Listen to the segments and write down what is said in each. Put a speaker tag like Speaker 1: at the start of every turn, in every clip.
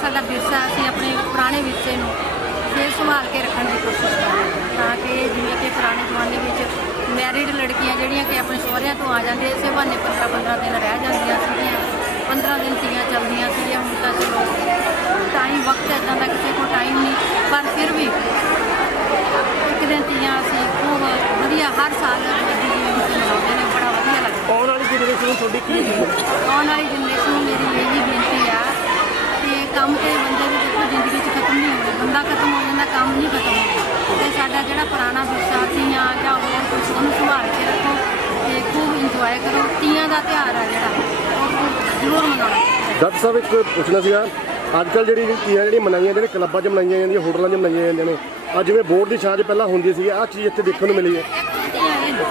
Speaker 1: ਸਾਡਾ ਵਿਰਸਾ ਅਸੀਂ ਆਪਣੇ ਪੁਰਾਣੇ ਵਿਰਸੇ ਨੂੰ ਫੇਰ ਸੰਭਾਲ ਕੇ ਰੱਖਣ ਦੀ ਕੋਸ਼ਿਸ਼ ਕਰਾਂਗੇ। ਤਾਂ ਕਿ ਜਿਵੇਂ ਕਿ ਪੁਰਾਣੇ ਜ਼ਮਾਨੇ ਵਿੱਚ ਮੈਰਿਡ ਲੜਕੀਆਂ ਜਿਹੜੀਆਂ ਕਿ ਆਪਣੇ ਸਹੁਰਿਆਂ ਤੋਂ ਆ ਜਾਂਦੀਆਂ ਇਸੇ ਬਹਾਨੇ 15 15 ਦਿਨ ਰਹਿ ਜਾਂਦੀਆਂ ਸੀਗੀਆਂ 15 ਦਿਨ ਤੀਆਂ ਚੱਲਦੀਆਂ ਸੀਗੀਆਂ ਹੁਣ ਤਾਂ ਚਲੋ ਟਾਈਮ ਵਕਤ ਇਦਾਂ ਦਾ ਕਿਸੇ ਕੋਲ ਟਾਈਮ ਨਹੀਂ ਪਰ ਫਿਰ ਵੀ ਇੱਕ ਦਿਨ ਤੀਆਂ ਅਸੀਂ ਖੂਬ ਵਧੀਆ ਹਰ ਸਾਲ ਜੱਦੀ ਜੀ ਮਨਾਉਂਦੇ ਨੇ ਬੜਾ ਵਧੀਆ ਲੱਗਦਾ।
Speaker 2: ਆਉਣ ਵਾਲੀ ਜਨਰੇਸ਼ਨ ਨੂੰ ਤੁਹਾਡੀ ਕੀ
Speaker 1: ਆਉਣ ਵਾਲੀ ਜਨਰੇਸ਼ਨ ਮੇਰੀ ਇਹ ਹੀ ਕੰਮ ਤੇ ਬੰਦੇ ਦੀ ਦੇਖੋ ਜ਼ਿੰਦਗੀ 'ਚ ਖਤਮ ਨਹੀਂ ਹੋਣਾ। ਬੰਦਾ ਖਤਮ ਹੋ ਜਾਂਦਾ, ਕੰਮ ਨਹੀਂ ਖਤਮ ਹੁੰਦਾ। ਤੇ ਸਾਡਾ ਜਿਹੜਾ ਪੁਰਾਣਾ ਵਿਰਸਾ ਤੀਆਂ ਜਾਂ ਹੋਰ ਕੁਝ ਉਹਨੂੰ ਸੰਭਾਲ ਕੇ ਰੱਖੋ ਤੇ ਖੂਬ ਇੰਜੋਏ ਕਰੋ। ਤੀਆਂ ਦਾ ਤਿਉਹਾਰ ਆ ਜਿਹੜਾ, ਉਹ ਜ਼ਰੂਰ ਮਨਾਉਣਾ
Speaker 2: ਡਾਕਟਰ ਸਾਹਿਬ, ਇੱਕ ਪੁੱਛਣਾ ਸੀਗਾ। ਅੱਜ ਕੱਲ ਜਿਹੜੀ ਤੀਆਂ ਜਿਹੜੀਆਂ ਮਨਾਈਆਂ ਜਾਂਦੀਆਂ ਕਲੱਬਾਂ 'ਚ ਮਨਾਈਆਂ ਜਾਂਦੀਆਂ, ਹੋਟਲਾਂ 'ਚ ਮਨਾਈਆਂ ਜਾਂਦੀਆਂ ਨੇ ਅੱਜ ਜਿਵੇਂ ਬੋਰਡ ਦੀ ਛਾਂ 'ਚ ਪਹਿਲਾਂ ਹੁੰਦੀ ਸੀ ਆਹ ਚੀਜ਼ ਇੱਥੇ ਦੇਖਣ ਨੂੰ ਮਿਲੀ ਹੈ
Speaker 1: ਤੀਆਂ ਇਹ ਨੇ।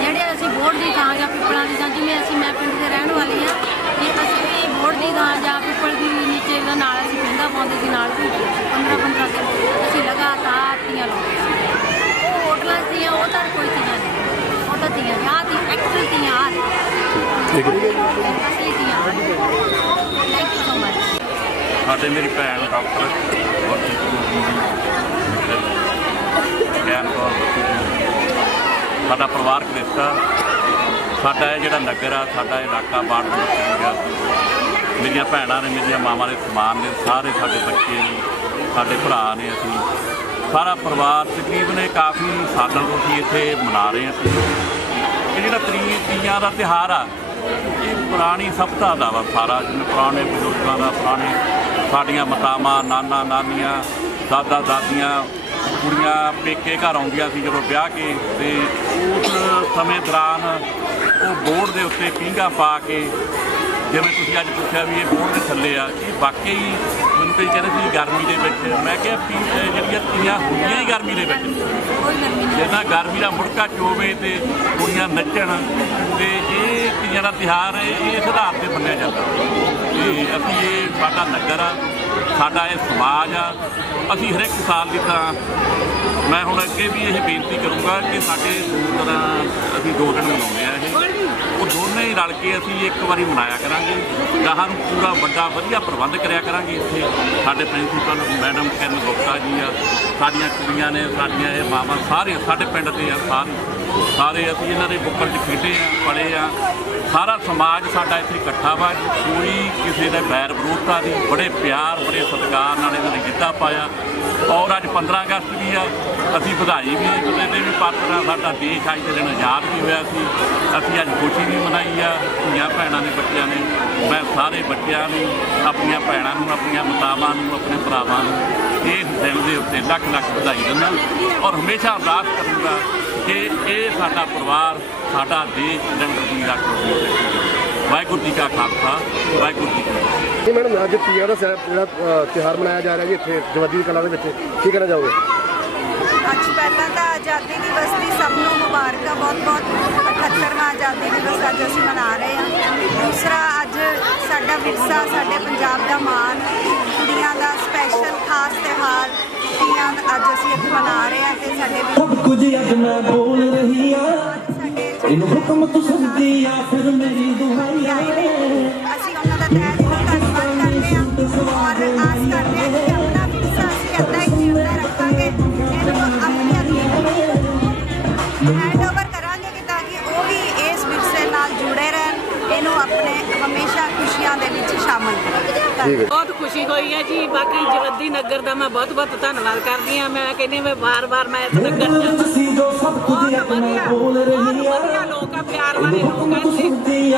Speaker 1: ਜਿਹੜੇ ਅਸੀਂ ਬੋਰਡ ਦੀ ਥਾਂ ਜਾਂ ਪਿੱਪਲਾਂ ਦੀ ਥਾਂ ਜਿਵੇਂ ਅਸੀਂ ਮੈਂ ਪਿੰਡ ਦੇ ਰਹਿਣ ਵਾਲੀ ਆ ਕਿ ਅਸੀਂ ਵੀ ਬੋਰਡ ਦੀ ਥਾਂ ਜਾਂ ਪਿੱਪਲ ਦੀ ਨੀਚੇ ਦਾ ਨਾਲ ਅਸੀਂ ਪਿੰਡਾ ਪਾਉਂਦੇ ਸੀ ਨਾਲ ਸੀ। 15 15 ਦਿਨ ਅਸੀਂ ਲਗਾਤਾਰ ਤੀਆਂ ਲਾਉਂਦੇ ਸੀ। ਉਹ ਹੋਟਲਾਂ ਤੀਆਂ ਉਹ ਤਾਂ ਕੋਈ ਤੀਆਂ ਨਹੀਂ। ਉਹ ਤਾਂ ਤੀਆਂ ਨੇ ਆਹ ਤੀ ਐਕਚੁਅਲ ਤੀਆਂ ਆ
Speaker 2: ਠੀਕ ਹੈ।
Speaker 1: ਅਸਲੀ ਤੀਆਂ। ਆ ਥੈਂਕ ਯੂ ਸੋ ਮਚ
Speaker 3: ਸਾਡੇ ਮੇਰੀ ਭੈਣ ਡਾਕਟਰ ਸਾਡਾ ਪਰਿਵਾਰਕ ਰਿਸ਼ਤਾ ਸਾਡਾ ਇਹ ਜਿਹੜਾ ਨਗਰ ਆ ਸਾਡਾ ਇਲਾਕਾ ਬਾੜ ਦਾ ਮੇਰੀਆਂ ਭੈਣਾਂ ਨੇ, ਮੇਰੀਆਂ ਮਾਵਾਂ ਦੇ ਸਮਾਨ ਨੇ, ਸਾਰੇ ਸਾਡੇ ਬੱਚੇ ਨੇ, ਸਾਡੇ ਭਰਾ ਨੇ ਅਸੀਂ। ਸਾਰਾ ਪਰਿਵਾਰ ਤਕਰੀਬਨ ਇਹ ਕਾਫੀ ਸਾਲਾਂ ਤੋਂ ਅਸੀਂ ਇੱਥੇ ਮਨਾ ਰਹੇ ਹਾਂ। ਇਹ ਜਿਹੜਾ ਤਰੀ ਤੀਆਂ ਦਾ ਤਿਹਾਰ ਆ, ਇਹ ਪੁਰਾਣੀ ਸਭਤਾ ਦਾ ਵਾ ਸਾਰਾ, ਜਿਵੇਂ ਪੁਰਾਣੇ ਬਜ਼ੁਰਗਾਂ ਦਾ, ਪੁਰਾਣੇ ਸਾਡੀਆਂ ਮਾਤਾਵਾਂ, ਨਾਨਾ ਨਾਨੀਆਂ, ਦਾਦਾ ਦਾਦੀਆਂ, ਕੁੜੀਆਂ ਪੇਕੇ ਘਰ ਆਉਂਦੀਆਂ ਸੀ ਜਦੋਂ ਵਿਆਹ ਕੇ, ਤੇ ਉਸ ਸਮੇਂ ਦੌਰਾਨ ਉਹ ਬੋਰਡ ਦੇ ਉੱਤੇ ਪੀਂਘਾ ਪਾ ਕੇ ਜਿਵੇਂ ਤੁਸੀਂ ਅੱਜ ਪੁੱਛਿਆ ਵੀ ਇਹ ਬੋਰਡ ਦੇ ਥੱਲੇ ਆ, ਇਹ ਵਾਕਈ ਮੈਨੂੰ ਕਈ ਕਹਿੰਦੇ ਸੀ ਗਰਮੀ ਦੇ ਵਿੱਚ। ਮੈਂ ਕਿਹਾ ਪੀ ਇਹ ਜਿਹੜੀਆਂ ਤੀਆਂ ਹੁੰਦੀਆਂ ਹੀ ਗਰਮੀ ਦੇ ਵਿੱਚ।
Speaker 1: ਕੋਈ ਗਰਮੀ
Speaker 3: ਜਿੰਨਾ ਗਰਮੀ ਦਾ ਮੁੜਕਾ ਚੋਵੇ ਤੇ ਕੁੜੀਆਂ ਨੱਚਣ ਤੇ ਇਹ ਤੀਆਂ ਦਾ ਤਿਹਾਰ ਇਹ ਇਸ ਆਧਾਰ ਤੇ ਮੰਨਿਆ ਜਾਂਦਾ। ਤੇ ਅਸੀਂ ਇਹ ਸਾਡਾ ਨਗਰ ਆ, ਸਾਡਾ ਇਹ ਸਮਾਜ ਆ, ਅਸੀਂ ਹਰ ਇੱਕ ਸਾਲ ਦੀ ਤਰ੍ਹਾਂ ਮੈਂ ਹੁਣ ਅੱਗੇ ਵੀ ਇਹ ਬੇਨਤੀ ਕਰੂੰਗਾ ਕਿ ਸਾਡੇ ਦੋ ਤਰ੍ਹਾਂ ਅਸੀਂ ਦੋ ਦਿਨ ਮਨਾਉਂਦੇ ਆ। ਉਹ ਦੋਨੇ ਹੀ ਰਲ ਕੇ ਅਸੀਂ ਇੱਕ ਵਾਰੀ ਮਨਾਇਆ ਕਰਾਂਗੇ। ਗਾਹਾਂ ਨੂੰ ਪੂਰਾ ਵੱਡਾ ਵਧੀਆ ਪ੍ਰਬੰਧ ਕਰਿਆ ਕਰਾਂਗੇ ਇੱਥੇ। ਸਾਡੇ ਪ੍ਰਿੰਸੀਪਲ ਮੈਡਮ ਕਿਰਨ ਗੁਪਤਾ ਜੀ ਆ, ਸਾਡੀਆਂ ਕੁੜੀਆਂ ਨੇ, ਸਾਡੀਆਂ ਇਹ ਮਾਵਾਂ, ਸਾਰੇ ਸਾਡੇ ਪਿੰਡ ਦੇ ਆ, ਸਾਰੇ। ਸਾਰੇ ਅਸੀਂ ਇਹਨਾਂ ਦੇ ਬੁੱਕਲ 'ਚ ਖੇਡੇ ਆ ਪੜੇ ਆ। ਸਾਰਾ ਸਮਾਜ ਸਾਡਾ ਇੱਥੇ ਇਕੱਠਾ ਵਾ। ਕੋਈ ਕਿਸੇ ਦਾ ਬੈਰ ਵਿਰੋਧਤਾ ਨਹੀਂ। ਬੜੇ ਪਿਆਰ, ਬੜੇ ਸਤਿਕਾਰ ਨਾਲ ਇਹਨਾਂ ਨੇ ਗਿੱਧਾ ਪਾਇਆ। ਔਰ ਅੱਜ 15 ਅਗਸਤ ਵੀ ਆ। ਅਸੀਂ ਵਧਾਈ ਵੀ ਕਿਤੇ ਦਿਨ ਦੇ ਵੀ ਪਾਤਰਾ ਸਾਡਾ ਦੇਸ਼ ਅੱਜ ਦੇ ਦਿਨ ਆਜ਼ਾਦ ਵੀ ਹੋਇਆ ਸੀ। ਅਸੀਂ ਅੱਜ ਖੁਸ਼ੀ ਵੀ ਮਨਾਈ ਆ। ਧੀਆਂ ਭੈਣਾਂ ਦੇ ਬੱਚਿਆਂ ਨੇ। ਮੈਂ ਸਾਰੇ ਬੱਚਿਆਂ ਨੂੰ, ਆਪਣੀਆਂ ਭੈਣਾਂ ਨੂੰ, ਆਪਣੀਆਂ ਮਾਤਾਵਾਂ ਨੂੰ, ਆਪਣੇ ਭਰਾਵਾਂ ਨੂੰ ਇਸ ਦਿਨ ਦੇ ਉੱਤੇ ਲੱਖ ਲੱਖ ਵਧਾਈ ਦਿੰਦਾ। ਔਰ ਹਮੇਸ਼ਾ ਅਰਦਾਸ ਕਰੂੰਗਾ ਕਿ ਇਹ ਸਾਡਾ ਪਰਿਵਾਰ ਸਾਡਾ ਦੇਸ਼ ਨਿਰੰਤਰ ਦੀ ਰੱਖੋ ਵਾਹਿਗੁਰੂ ਜੀ ਕਾ ਖਾਲਸਾ ਵਾਹਿਗੁਰੂ ਜੀ ਕੀ ਫਤਿਹ।
Speaker 2: ਜੀ ਮੈਡਮ ਅੱਜ ਤੀਆਂ ਦਾ ਜਿਹੜਾ ਅ, ਤਿਉਹਾਰ ਮਨਾਇਆ ਜਾ ਰਿਹਾ ਜੀ ਇੱਥੇ ਜਵੱਦੀ ਕਲਾ ਦੇ ਵਿੱਚ ਕੀ ਕਹਿਣਾ ਚਾਹੋਗੇ?
Speaker 4: ਅੱਜ ਪਹਿਲਾਂ ਤਾਂ ਆਜ਼ਾਦੀ ਦਿਵਸ ਦੀ ਸਭ ਨੂੰ ਮੁਬਾਰਕਾਂ ਬਹੁਤ-ਬਹੁਤ 78ਵਾਂ ਆਜ਼ਾਦੀ ਦਿਵਸ ਅੱਜ ਅਸੀਂ ਮਨਾ ਰਹੇ ਹਾਂ। ਦੂਸਰਾ ਅੱਜ ਸਾਡਾ ਵਿਰਸਾ ਸਾਡੇ ਪੰਜਾਬ ਦਾ ਅੱਜ ਅਸੀਂ ਇੱਥੇ ਮਨਾ ਰਹੇ ਹਾਂ ਤੇ ਸਾਡੇ
Speaker 5: ਸਭ ਕੁਝ ਅੱਜ ਮੈਂ ਬੋਲ ਰਹੀ ਆ ਇਹਨੂੰ ਹੁਕਮ ਤੂੰ ਸੁਣਦੀ ਆ ਫਿਰ ਮੇਰੀ ਦੁਹਾਈ ਆ।
Speaker 4: ਅਸੀਂ ਉਹਨਾਂ ਦਾ ਤਹਿ ਦਿਲੋਂ ਧੰਨਵਾਦ ਕਰਦੇ ਹਾਂ ਔਰ ਆਸ ਕਰਦੇ ਹਾਂ ਕਿ ਆਪਣਾ ਵਿਰਸਾ ਅਸੀਂ ਏਦਾਂ ਹੀ ਜਿਉਂਦਾ ਰੱਖਾਂਗੇ। ਇਹਨੂੰ ਆਪਣੀਆਂ ਹੈਂਡ ਓਵਰ ਕਰਾਂਗੇ ਕਿ ਤਾਂ ਕਿ ਉਹ ਵੀ ਇਸ ਵਿਰਸੇ ਨਾਲ ਜੁੜੇ ਰਹਿਣ ਇਹਨੂੰ ਆਪਣੇ ਖੁਸ਼ੀਆਂ ਦੇ ਵਿੱਚ ਸ਼ਾਮਲ
Speaker 2: ਠੀਕ ਹੈ।
Speaker 6: ਬਹੁਤ ਖੁਸ਼ੀ ਹੋਈ ਹੈ ਜੀ। ਬਾਕੀ ਜਵੱਦੀ ਨਗਰ ਦਾ ਮੈਂ ਬਹੁਤ ਬਹੁਤ ਧੰਨਵਾਦ ਕਰਦੀ ਹਾਂ। ਮੈਂ ਕਹਿੰਦੀ ਹਾਂ ਮੈਂ ਵਾਰ-ਵਾਰ ਮੈਂ ਇਸ ਨਗਰ ਚ ਆਵਾਂ।
Speaker 5: ਸੀ ਜੋ ਸਭ ਕੁਝ
Speaker 6: ਬਹੁਤ ਵਧੀਆ
Speaker 5: ਬੋਲ
Speaker 6: ਬਹੁਤ
Speaker 5: ਰਹੀ ਆ
Speaker 6: ਵਧੀਆ ਲੋਕ ਆ ਪਿਆਰ ਵਾਲੇ ਲੋਕ ਆ
Speaker 5: ਤੂੰ
Speaker 6: ਇੱਥੇ
Speaker 5: ਸੁਣਦੀ